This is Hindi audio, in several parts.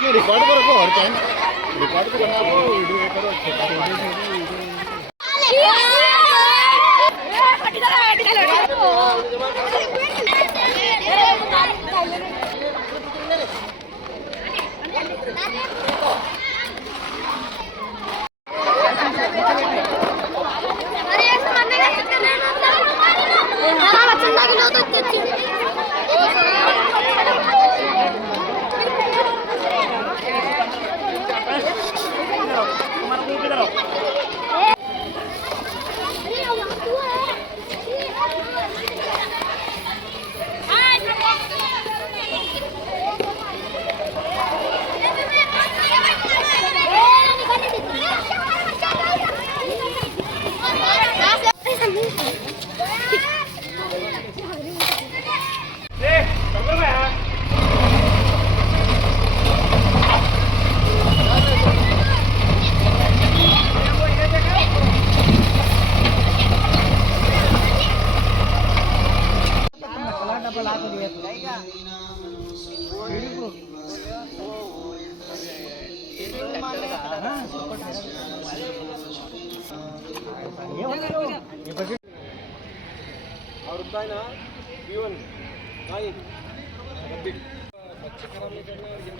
रिकॉर्ड करो और क्या रिकॉर्ड को बनाओ वीडियो करो और उतना है ना जीवन नहीं बच्चे खराब नहीं करना और ये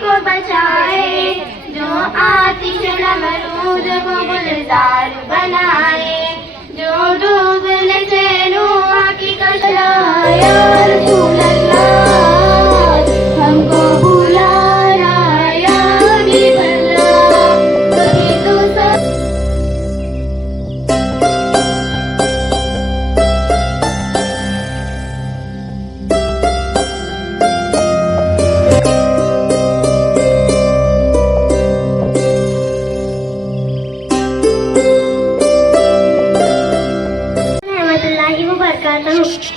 को बचाए, जो आतिश नमरूद को गुलजार बनाए, जो डूबने से नूह की कश्ती या रसूल अल्लाह हमको बुलाना या हबीब अल्लाह कभी तो सब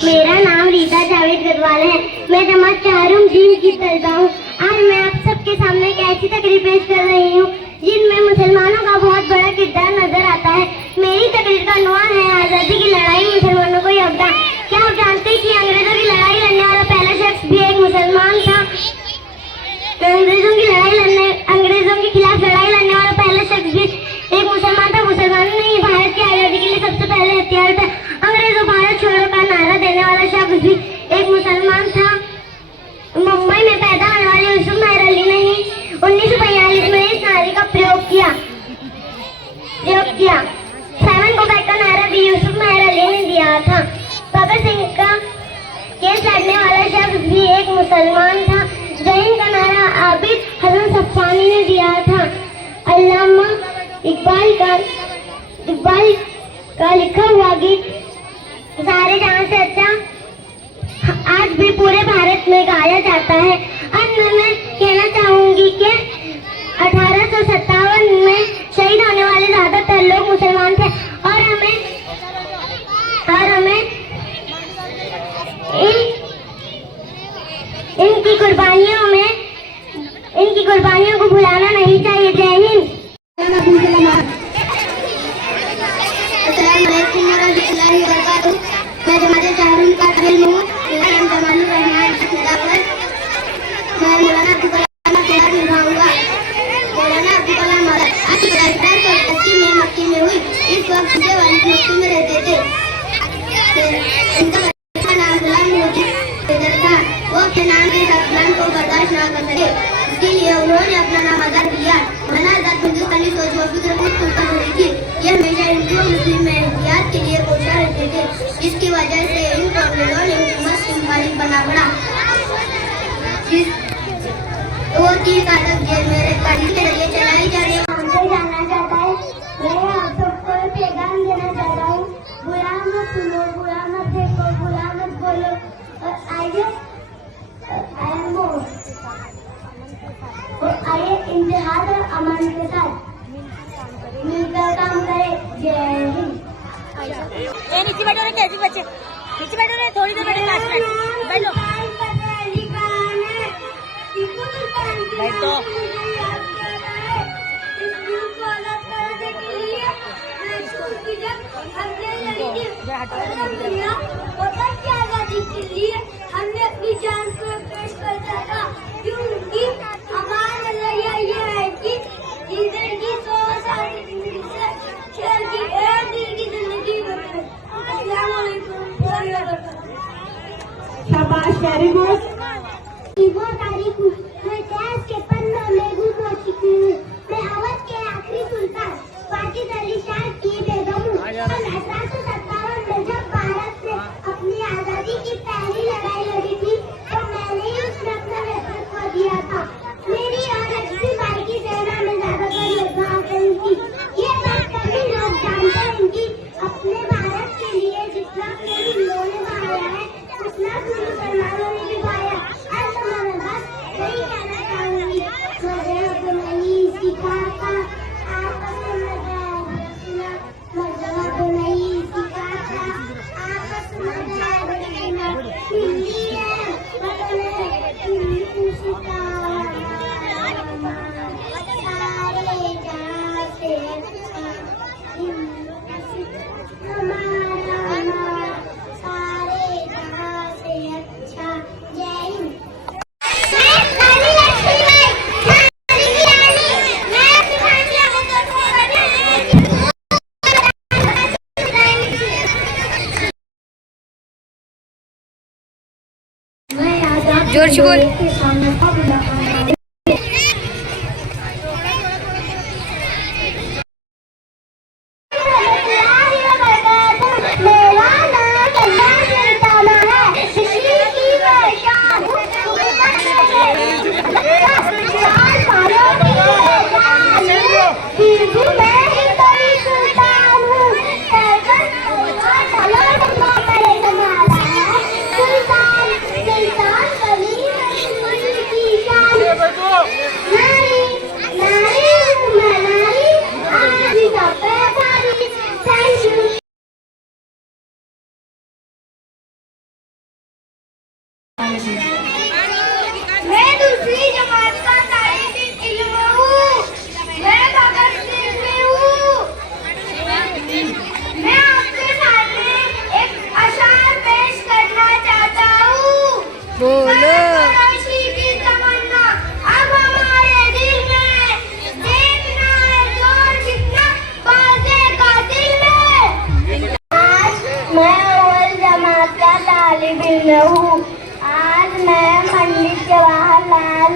मेरा नाम रीता जावेद गदवाल है। मैं जमात चारूम दीन की तलबा हूँ। आज मैं आप सबके सामने कैसी ऐसी तकरीर पेश कर रही हूँ जिनमें मुसलमानों का बहुत बड़ा किरदार नजर आता है। मेरी तकरीर का उन्वान है आज़ादी की लड़ाई में मुसलमानों को योगदान। क्या आप जानते हैं कि अंग्रेजों की लड़ाई लड़ने वाला पहला शख्स भी एक मुसलमान था? अंग्रेजों के खिलाफ लड़ाई लड़ने वाला पहला शख्स भी एक मुसलमान था। मुसलमानों ने भारत की आज़ादी के लिए सबसे पहले हथियार था। अंग्रेजों भारत छोड़ो का नारा देने वाला शख्स भी एक मुसलमान था। मुंबई में पैदा होने वाले यूसुफ मेहर अली ने ही 1942 में इस नारे का प्रयोग किया। 7 को बैक का नारा भी यूसुफ मेहर अली ने दिया था। भगत सिंह का केस लड़ने वाला शख्स भी एक मुसलमान था। जय हिंद का नारा आबिद हसन सफानी ने दिया था। अल्लामा इकबाल का लिखा हुआ गीत सारे जहां से अच्छा आज भी पूरे भारत में गाया जाता है। अंत में मैं कहना चाहूंगी कि 1857 में शहीद होने वाले ज्यादातर लोग मुसलमान थे और हमें इनकी कुर्बानियों को भुलाना नहीं चाहिए। जय हिंद। मैं जमाते चारून का फिल्म हूँ। मेरा नाम जमानुर रहमान है। मैं मौलाना अब्दुल कलाम से निभाऊंगा। मौलाना अब्दुल कलाम आज 1980 में मक्के में हुई। इस वक्त उनके वालिद मक्के में रहते थे। उनका बच्चा नाम गुलाम मोहम्मद था। वो अपने नाम के साथ गुलाम को बर्दाश्त न कर सके, इसके लिए उन्होंने अपना नाम आजाद किया। मौलाना आजाद हिंदुस्तानी सोच व फिक्र को खुलकर हुई थी। ये हमेशा हिंदू और मुस्लिम में इतिहाद के लिए कोशिश रहते थे। इसकी वजह से इन कानूनों ने हुकूमत की मुखालिफ बना पड़ा। वो 3 साल तक जेल में रहकर इसके जरिए चलाई जा रही हमसे जानना चाहता है। मैं आप सबको पैगाम देना चाहता हूँ। बुरा मत सुनो, बुरा मत देखो, बुरा मत बोलो। आइए इम्तिहान और अमन के साथ मिलकर काम करें। जय हिंद। नीचे बैठो रे, कैसी बच्चे नीचे बैठो रे, थोड़ी देर बैठो, 5 मिनट बैठो बैठो। आजादी के लिए हमने अपनी जान को पेश कर दिया था, क्योंकि हमारा नजरिया ये है कि जिंदगी 100 साल की जिंदगी से शेर की 1 दिन की जिंदगी बने। अस्सलाम वालेकुम। शाबाश, वेरी गुड। वो तारीख मैं इतिहास के पन्नों में घूम चुकी हूँ। मैं अवध के आखिरी सुल्तान वाजिद अली शाह की बेगम हूँ। 1857 में जब भारत ने अपनी आजादी की पहली लड़ाई लड़ी थी तो मैंने ही उसमें अपना नेतृत्व दिया था। मेरी और लक्ष्मी बाई की सेना में ज्यादातर योद्धा आते थी। ये बात सभी लोग जानते हैं कि अपने भारत के लिए जितना प्रेम हिंदुओं ने बहाया है उतना मुसलमानों ने भी बहाया। नहीं कहना चाहूंगी मजहब नहीं सिखाता आपस में मजहब नहीं सिखाता आपस में हिंदी है हिंदी सिखाता सारे जहाँ से हमारा सारे जहाँ से अच्छा। जय हिंद। जोर से बोल। सुल्तान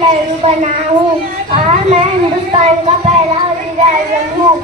पहलू बना हूँ। हाँ, मैं हिंदुस्तान का पहला वज़ीर-ए-आज़म हूँ।